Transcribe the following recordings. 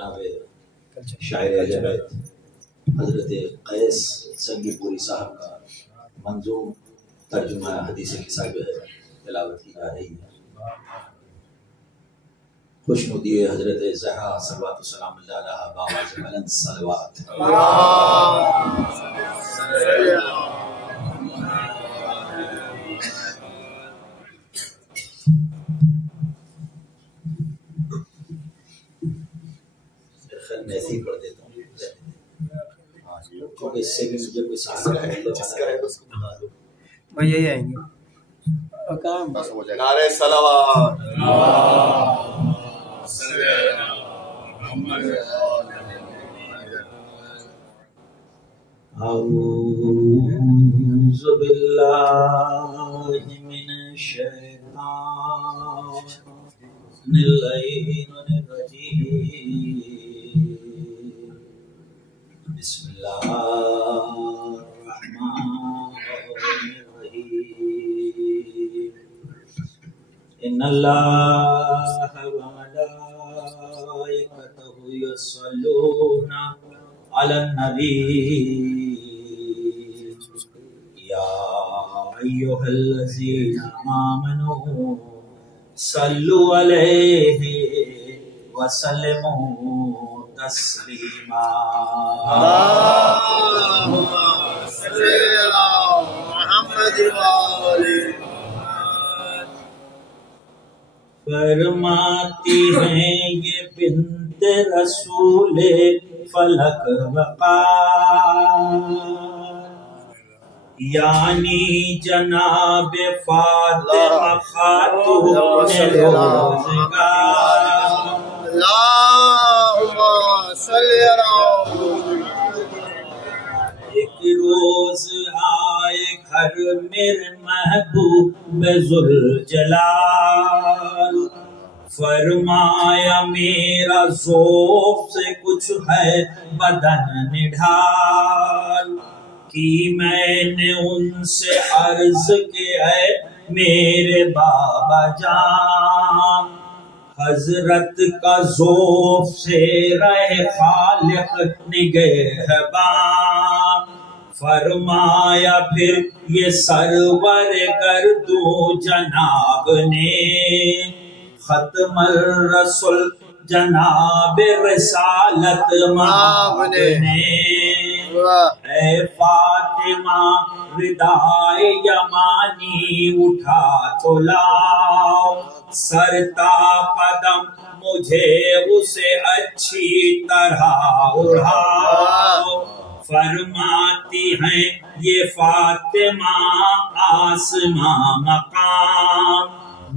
جناب شاعر اہل بیت حضرت قیس سنگی پوری صاحب کا منظوم ترجمہ حدیث قصہ جو ہے تلاوت کی جا رہی ہے۔ خوشنودی حضرت زہرا صلوات و سلام اللہ علیہ باواز بلند صلوات۔ میں ایسے ہی پڑھ دیتا ہوں کیونکہ اس سے بھی مجھے کوئی سہارا میں یہی آئیں گے نعرہ صلوات اعوذ باللہ من الشیطان اللعین الرجیم بسم اللہ الرحمن الرحیم ان اللہ وملائکتہ یصلون علی النبی یا ایھا الذین آمنوا صلوا علیہ وسلموا تسلیما اللہم صلی علی محمد فرماتی ہیں یہ بنت رسول فلک وقار یعنی جناب فاطمہ خاتون روزگار اللہم صلی علی ایک روز آئے گھر میرے محبوب ذوالجلال فرمایا میرا ذوق سے کچھ ہے بدن نڈھال کی میں نے ان سے عرض کہ اے میرے بابا جان حضرت کا ذوق سے رہے خالق نگہبان فرمایا پھر یہ سرور گردوں جناب نے ختم الرسول جناب رسالت مآب نے اے فاطمہ ردائے یمانی اٹھا تو لاؤ سرتا قدم مجھے اسے اچھی طرح اڑاؤ فرماتی ہیں یہ فاطمہ آسماں مقام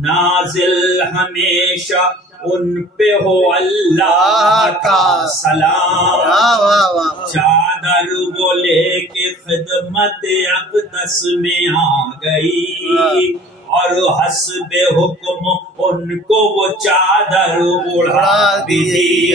نازل ہمیشہ ان پہ ہو اللہ کا سلام چادر وہ لے کے خدمت اقدس میں آ گئی اور حسب حکم ان کو وہ چادر اڑا دی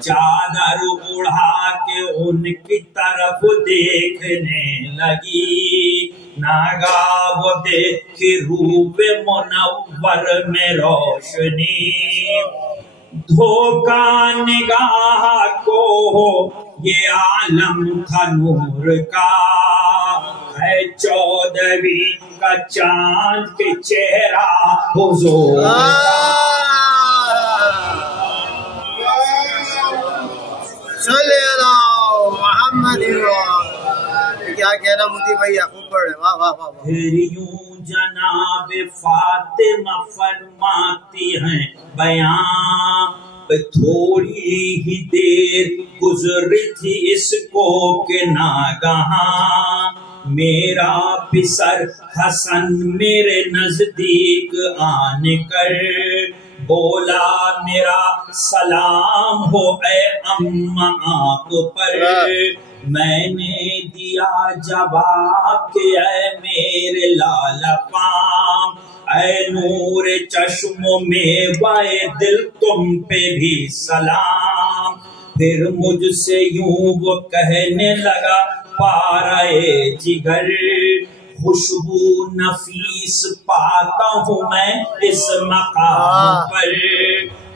چادر اڑا کے ان کی طرف دیکھنے لگی ناگاہ وہ دیکھی روح منور میں روشنی دھوکا نگاہ کو یہ عالم تھا نور کا ہے 14ویں کا چاند کے چہرہ حضور صلی علی محمد کیا کہنا مودی بھائی خوب پڑھ رہے واہ واہ واہ پھر یوں جناب فاطمہ فرماتی ہیں بیان تھوڑی ہی دیر گزری تھی اس کو کہ ناگہاں میرا پسر حسن میرے نزدیک آن کر بولا میرا سلام ہو اے اماں آپ پر میں نے دیا جواب کہ اے میرے لالا پام اے نور چشموں میں وائے دل تم پہ بھی سلام پھر مجھ سے یوں وہ کہنے لگا پارائے جگر خوشبو نفیس پاتا ہوں میں اس مقام پر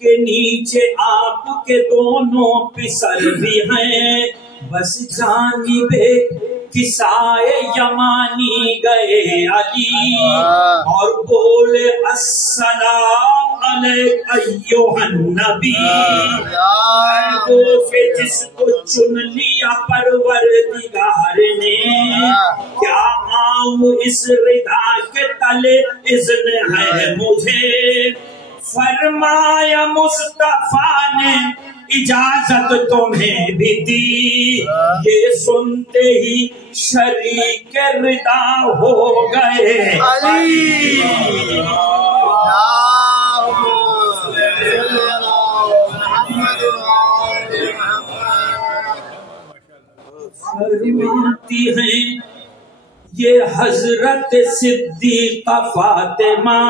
کے نیچے آپ کے دونوں پسر بھی ہیں، بس جانب کسائے یمانی گئے علی اور بولے السلام علیک ایھا النبی، وہ کہ جس کو چن لیا پروردگار نے، کیا آؤں اس ردا کے تلے اذن ہے مجھے، فرمایا مصطفیٰ نے اجازت تمہیں بھی دی، یہ سنتے ہی شریک ردا ہو گئے علی۔ فرماتی ہیں یہ حضرت صدیقہ فاطمہ،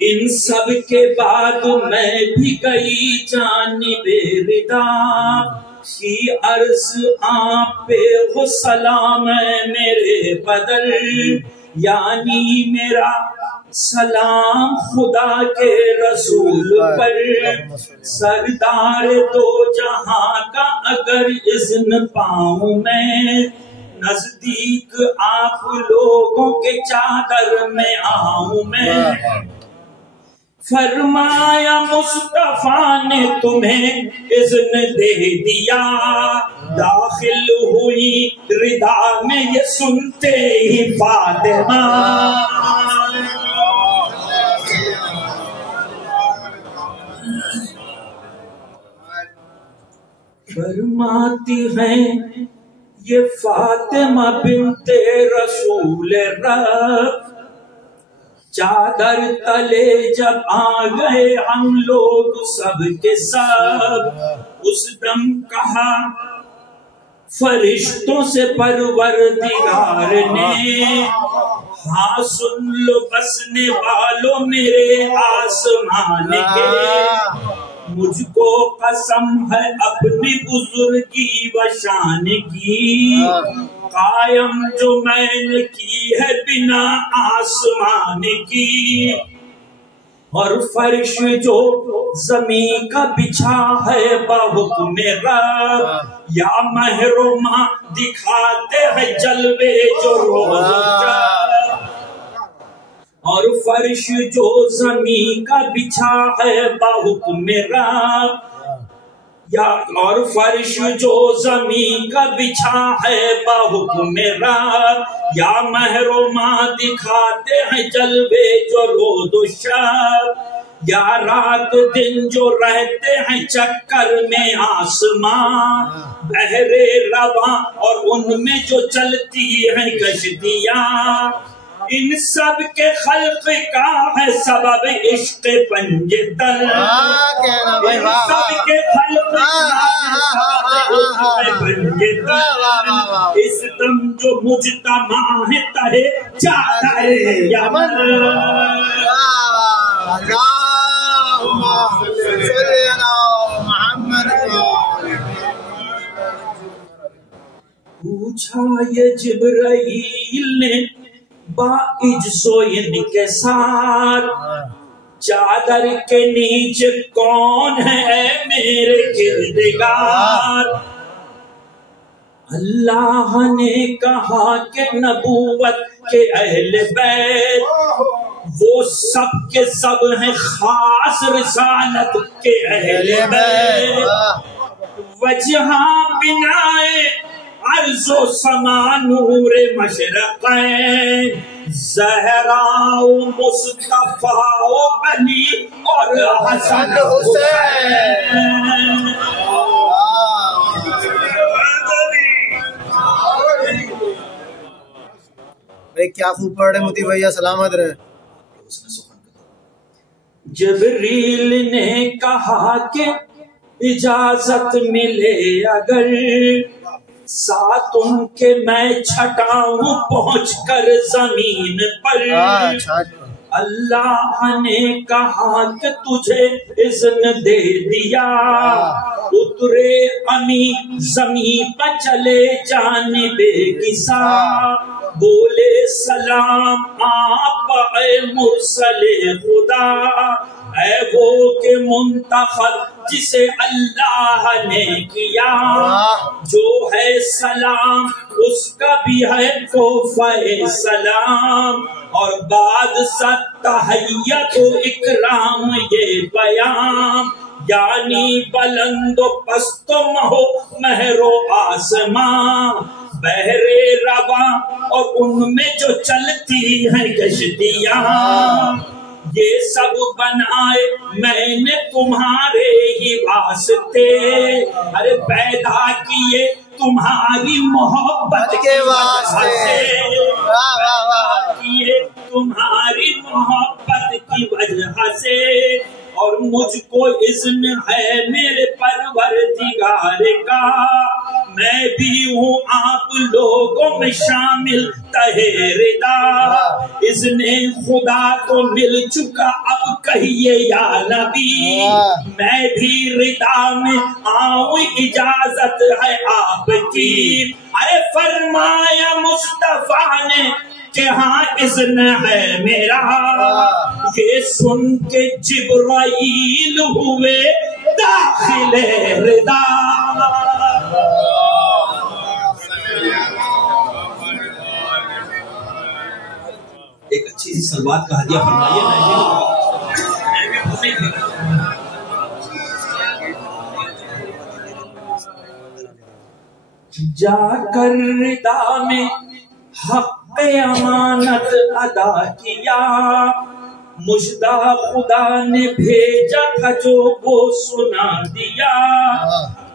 ان سب کے بعد میں بھی گئی جانب ردا کی عرض، آپ پہ ہو سلام ہے میرے بدر، یعنی میرا سلام خدا کے رسول پر، سردار دو جہاں کا اگر اذن پاؤں میں، نزدیک آپ لوگوں کے چادر میں آؤں میں، فرمایا مصطفیٰ نے تمہیں اذن دے دیا، داخل ہوئی ردا میں یہ سنتے ہی فاطمہ، فرماتی ہیں یہ فاطمہ بنت رسول رب، چادر تلے جب آ گئے ہم لوگ سب کے سب، اس دم کہا فرشتوں سے پروردگار نے، ہاں سن لو بسنے والوں میرے آسمان کے، مجھ کو قسم ہے اپنی بزرگی و شان کی، قائم جو میں نے کی ہے بنا آسمان کی، اور فرش جو زمین کا بچھا ہے بحکم رب، یا محرومہ دکھاتے ہیں جلوے جو روز جب، اور فرش جو زمین کا بچھا ہے بحکم رب، اور فرش جو زمین کا بچھا ہے بحکم رب، یا محرومہ دکھاتے ہیں جلوے جو روز و شب، یا رات دن جو رہتے ہیں چکر میں آسمان، بحر رواں اور ان میں جو چلتی ہیں کشتیاں، ان سب کے خلق کا ہے سبب عشق پنج تل، ان سب کے خلق کا ہے سبب پنج تل، اس دم جو مجتمع ہے تہے چادر یمن، پوچھا یہ جبرائیل نے باعجزو ان کے ساتھ، چادر کے نیچے کون ہے میرے کردگار، اللہ نے کہا کہ نبوت کے اہل بیت وہ سب کے سب ہیں خاص رسالت کے اہل بیت، وجہاں بنائے عرض و سما نور مشرقین، زہرا و مصطفیٰ و علی اور حسن حسین، بھئی کیا خوب پڑھ رہے متی بھیا، سلامت رہے۔ جبریل نے کہا کہ اجازت ملے اگر ساتھ ان کے میں چھٹاؤں پہنچ کر زمین پر، اللہ نے کہا کہ تجھے اذن دے دیا، اترے امی زمین پر چلے جانب کسا، بولے سلام آپ اے مرسل خدا، اے وہ کہ منتخب جسے اللہ نے کیا، جو ہے سلام اس کا بھی ہے تحفہ سلام، اور بعد تحیت و اکرام یہ بیان، یعنی بلند و پست و مہر و آسمان، بحرے رواں اور ان میں جو چلتی ہیں کشتیاں، یہ سب بنائے میں نے تمہارے ہی واسطے، ارے پیدا کیے تمہاری محبت کے واسطے، کیے تمہاری محبت کی وجہ سے، اور مجھ کو اذن ہے میرے پروردگار کا، میں بھی ہوں آپ لوگوں میں شامل تہے ردا، اذن خدا تو مل چکا اب کہیے یا نبی، میں بھی ردا میں آؤں اجازت ہے آپ کی، ارے فرمایا مصطفیٰ نے کہ ہاں اذن ہے میرا، یہ سن کے جبرائیل ہوئے داخل ردا، ایک اچھی سی سلوات کا ہدیہ فرمائیے۔ جا کر ردا میں حق امانت ادا کیا، مجدہ خدا نے بھیجا تھا جو وہ سنا دیا،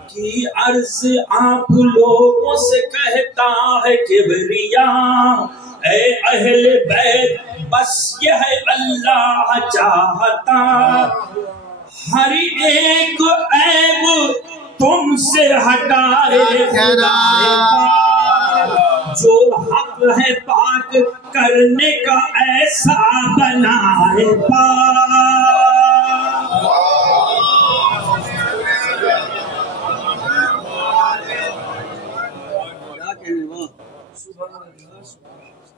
کی عرض آپ لوگوں سے کہتا ہے کبریا، اے اہل بیت بس یہ ہے اللہ چاہتا، ہر ایک عیب تم سے ہٹائے خدا، جو حق ہے پاک کرنے کا ایسا بنائے پاک،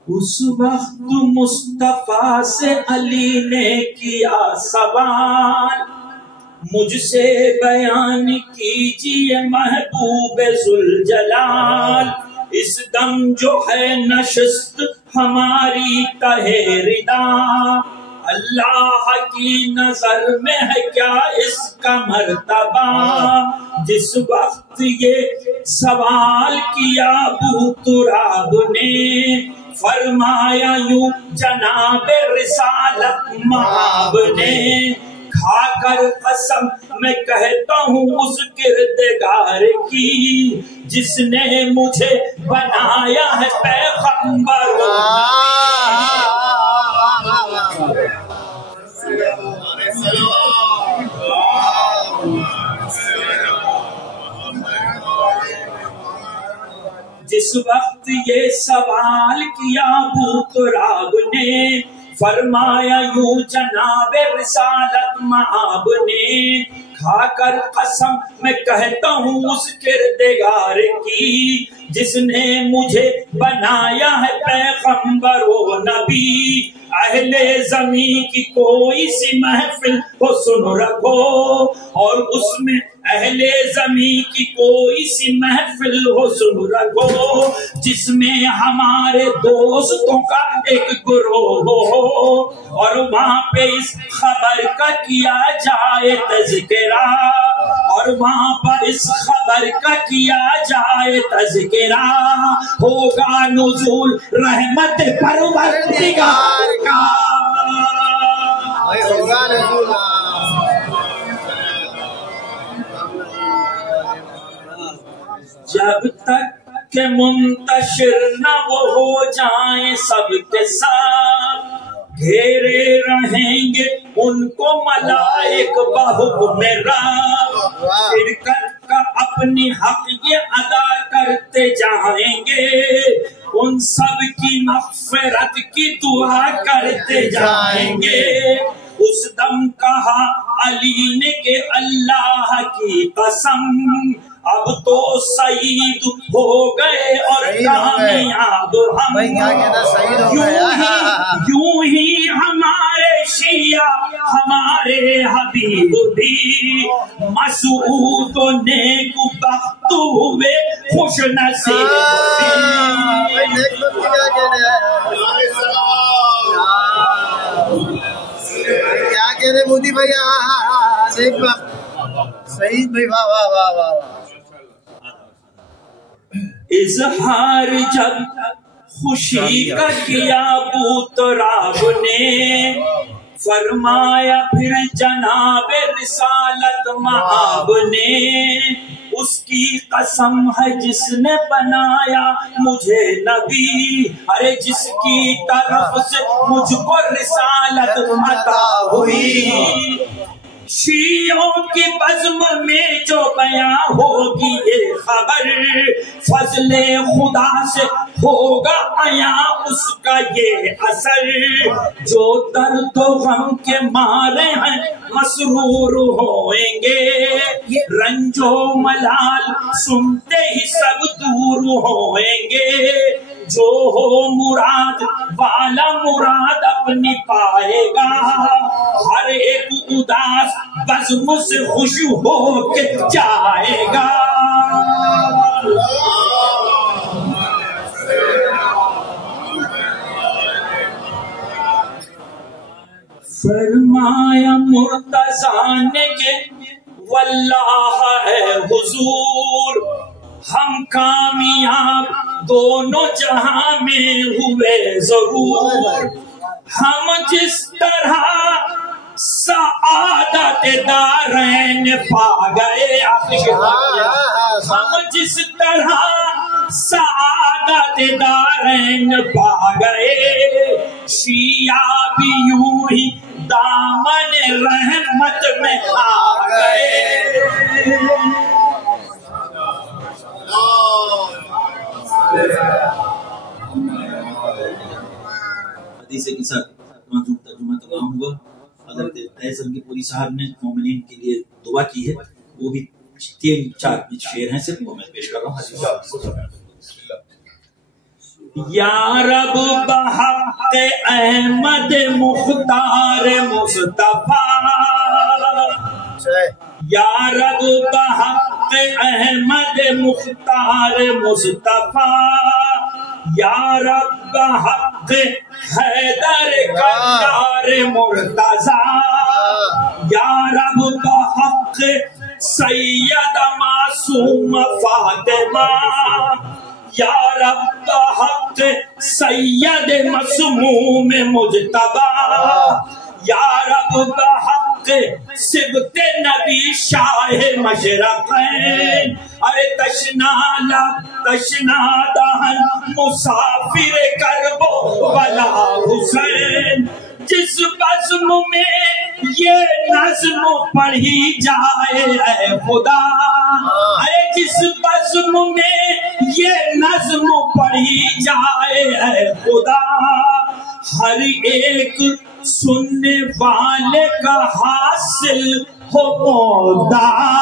اس وقت مصطفیٰ سے علی نے کیا سوال، مجھ سے بیان کیجیے محبوب ذوالجلال، اس دم جو ہے نشست ہماری تہے ردا، اللہ کی نظر میں ہے کیا اس کا مرتبہ، جس وقت یہ سوال کیا ابو تراب نے، فرمایا یوں جناب رسالت مآب نے، کھا کر قسم میں کہتا ہوں اس کردگار کی، جس نے مجھے بنایا ہے پیغمبر، جس وقت یہ سوال کیا ابو تراب نے، فرمایا یوں جناب رسالت مآب نے، کھا کر قسم میں کہتا ہوں اس کردگار کی، جس نے مجھے بنایا ہے پیغمبر و نبی، اہل زمین کی کوئی سی محفل ہو سن رکھو، اور اس میں اہل زمین کی کوئی سی محفل ہو سن رکھو، جس میں ہمارے دوستوں کا ایک گروہ ہو، اور وہاں پہ اس خبر کا کیا جائے تذکرہ، اور وہاں پر اس خبر کا کیا جائے تذکرہ، ہوگا نزول رحمت پروردگار کا، ہوگا نزول جب تک کہ منتشر نہ وہ ہو جائیں سب کے ساتھ، گھیرے رہیں گے ان کو ملائک بحکم رب، شرکت کا اپنی حق یہ ادا کرتے جائیں گے، ان سب کی مغفرت کی دعا کرتے جائیں گے، اس دم کہا علی نے کہ اللہ کی قسم، اب تو سعید ہو گئے اور کامیاب ہم، یوں ہی ہمارے شیعہ ہمارے حبیب بھی مسعود و نیک بخت ہوئے خوش نصیب کیا کہہ رہے مودی بھائی؟ ایک وقت سعید بھائی واہ واہ واہ واہ. اظہار جب خوشی کا کیا بوتراب نے، فرمایا پھر جناب رسالت مآب نے، اس کی قسم ہے جس نے بنایا مجھے نبی، ارے جس کی طرف سے مجھ کو رسالت عطا ہوئی، شیعوں کی بزم میں جو بیاں ہوگی یہ خبر، فضل خدا سے ہوگا عیاں اس کا یہ اثر، جو درد و غم کے مارے ہیں مسرور ہوئیں گے، رنج و ملال سنتے ہی سب دور ہوئیں گے، جو ہو مراد والا مراد اپنی پائے گا، ہر ایک اداس بزم سے خوش ہو کے جائے گا. فرمایا مرتضیٰ نے کہ واللہ اے حضور ہم کامیاب دونوں جہاں میں ہوئے ضرور، ہم جس طرح سعادت دارین پا گئے، ہم جس طرح سعادت دارین پا گئے، شیعہ بھی یوں ہی دامن رحمت میں آ گئے. حدیث کے ساتھ منظوم ترجمہ تمام ہوا. حضرت قیس سنگی پوری صاحب نے مومنین کے لیے دعا کی ہے، وہ بھی 3-4 شعر ہیں صرف، وہ میں پیش کر رہا ہوں. یا رب بحق احمد مختار مصطفیٰ، یا رب بحق احمد مختار مصطفیٰ، یا رب بحق حیدر کرار مرتضیٰ، یا رب بحق سید معصوم فاطمہ، یا رب بحق سید مسموم مجتبی، یا رب بحق سبت نبی شاہ مشرقین، ارے تشنا لب تشنا دہن مسافر کربو بلا حسین، جس بزم میں یہ نظم پڑھی جائے اے خدا، ارے جس بزم میں یہ نظم پڑھی جائے اے خدا، ہر ایک سننے والے کا حاصل ہو مدعا.